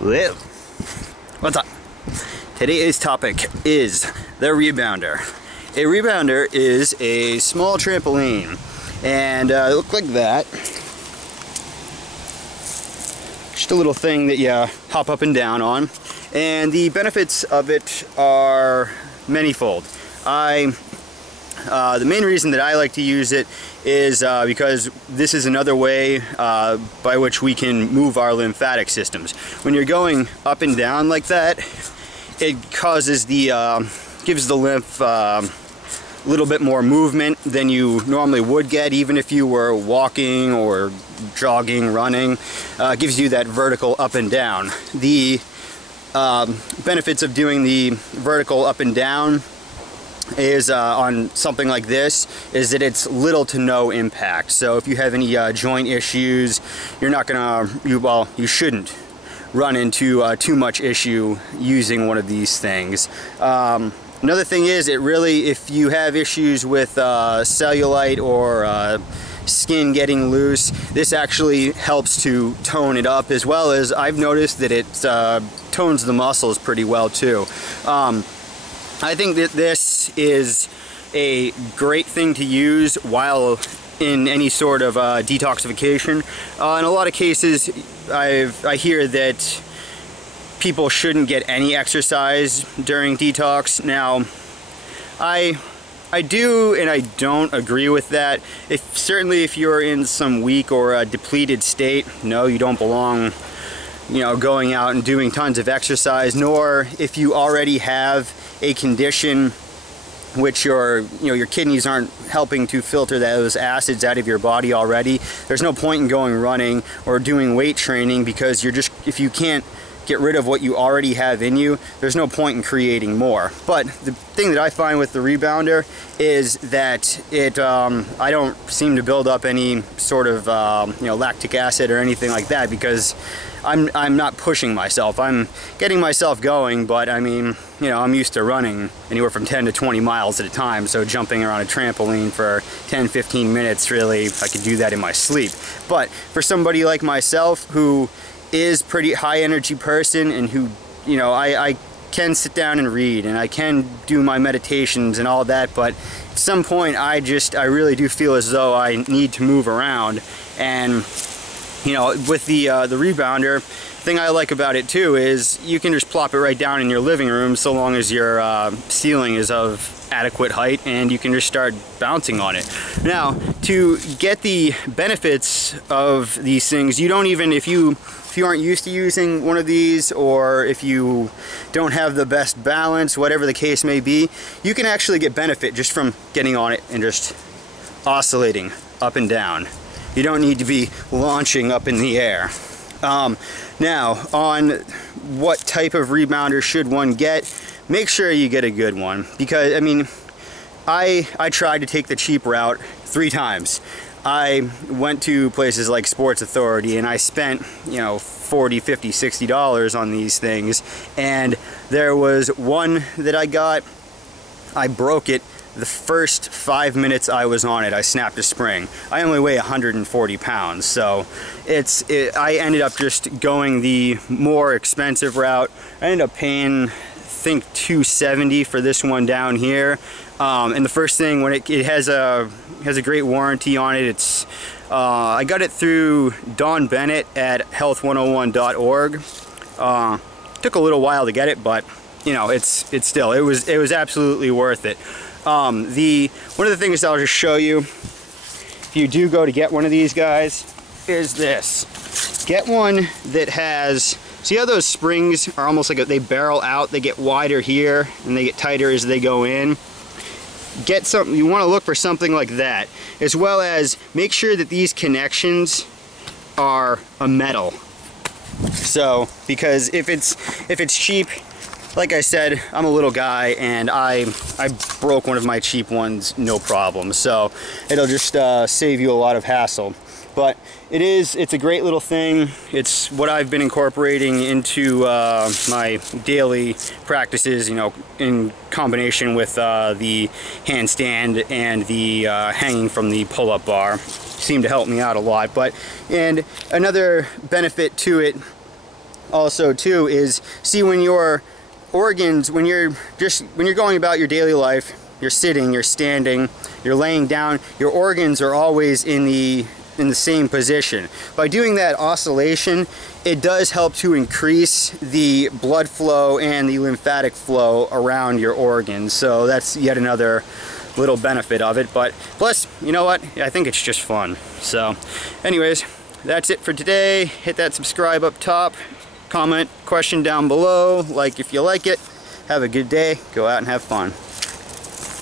Well, what's up? Today's topic is the rebounder. A rebounder is a small trampoline, and it looks like that. Just a little thing that you hop up and down on, and the benefits of it are manifold. The main reason that I like to use it is because this is another way by which we can move our lymphatic systems. When you're going up and down like that, it causes gives the lymph a little bit more movement than you normally would get, even if you were walking or jogging, running. It gives you that vertical up and down. The benefits of doing the vertical up and down is on something like this is that it's little to no impact. So if you have any joint issues, you're not gonna, you shouldn't run into too much issue using one of these things. Another thing is, it really, if you have issues with cellulite or skin getting loose, this actually helps to tone it up, as well as I've noticed that it tones the muscles pretty well too. I think that this is a great thing to use while in any sort of detoxification. In a lot of cases, I hear that people shouldn't get any exercise during detox. Now, I do and I don't agree with that. Certainly if you're in some weak or depleted state, no, you don't belong, going out and doing tons of exercise. Nor if you already have a condition which your kidneys aren't helping to filter those acids out of your body already. There's no point in going running or doing weight training, because if you can't get rid of what you already have in you, there's no point in creating more. But the thing that I find with the rebounder is that it I don't seem to build up any sort of lactic acid or anything like that, because I'm not pushing myself. I'm getting myself going, but I mean, I'm used to running anywhere from 10 to 20 miles at a time, so jumping around a trampoline for 10-15 minutes, really, I could do that in my sleep. But for somebody like myself who is pretty high energy person, and who, I can sit down and read, and I can do my meditations and all that, but at some point I really do feel as though I need to move around. And with the rebounder, thing I like about it too is you can just plop it right down in your living room, so long as your ceiling is of adequate height, and you can just start bouncing on it. Now, to get the benefits of these things, you don't even, if you aren't used to using one of these, or if you don't have the best balance, whatever the case may be, you can actually get benefit just from getting on it and just oscillating up and down. You don't need to be launching up in the air. Now, on what type of rebounder should one get, make sure you get a good one, because I mean, I tried to take the cheap route 3 times. I went to places like Sports Authority, and I spent, $40, $50, $60 on these things, and there was one that I got, I broke it the first 5 minutes I was on it. I snapped a spring. I only weigh 140 pounds, so I ended up just going the more expensive route. I ended up paying, I think, $270 for this one down here. And the first thing, when it has a great warranty on it. It's I got it through Don Bennett at health101.org. Took a little while to get it, but it was absolutely worth it. One of the things I'll just show you, if you do go to get one of these guys, is this. Get one that has, see how those springs are almost like they barrel out, they get wider here and they get tighter as they go in. Get something, you want to look for something like that, as well as make sure that these connections are a metal. So, because if it's cheap, like I said, I'm a little guy, and I broke one of my cheap ones, no problem. So it'll just save you a lot of hassle. But it's a great little thing. It's what I've been incorporating into my daily practices, in combination with the handstand and the hanging from the pull-up bar. seem to help me out a lot. And another benefit to it also too is, see, when your organs, when you're going about your daily life, you're sitting, you're standing, you're laying down, your organs are always in the same position. By doing that oscillation, it does help to increase the blood flow and the lymphatic flow around your organs. So that's yet another little benefit of it. But plus, you know what? I think it's just fun. So anyways, that's it for today. Hit that subscribe up top. Comment question down below. Like if you like it. Have a good day. Go out and have fun.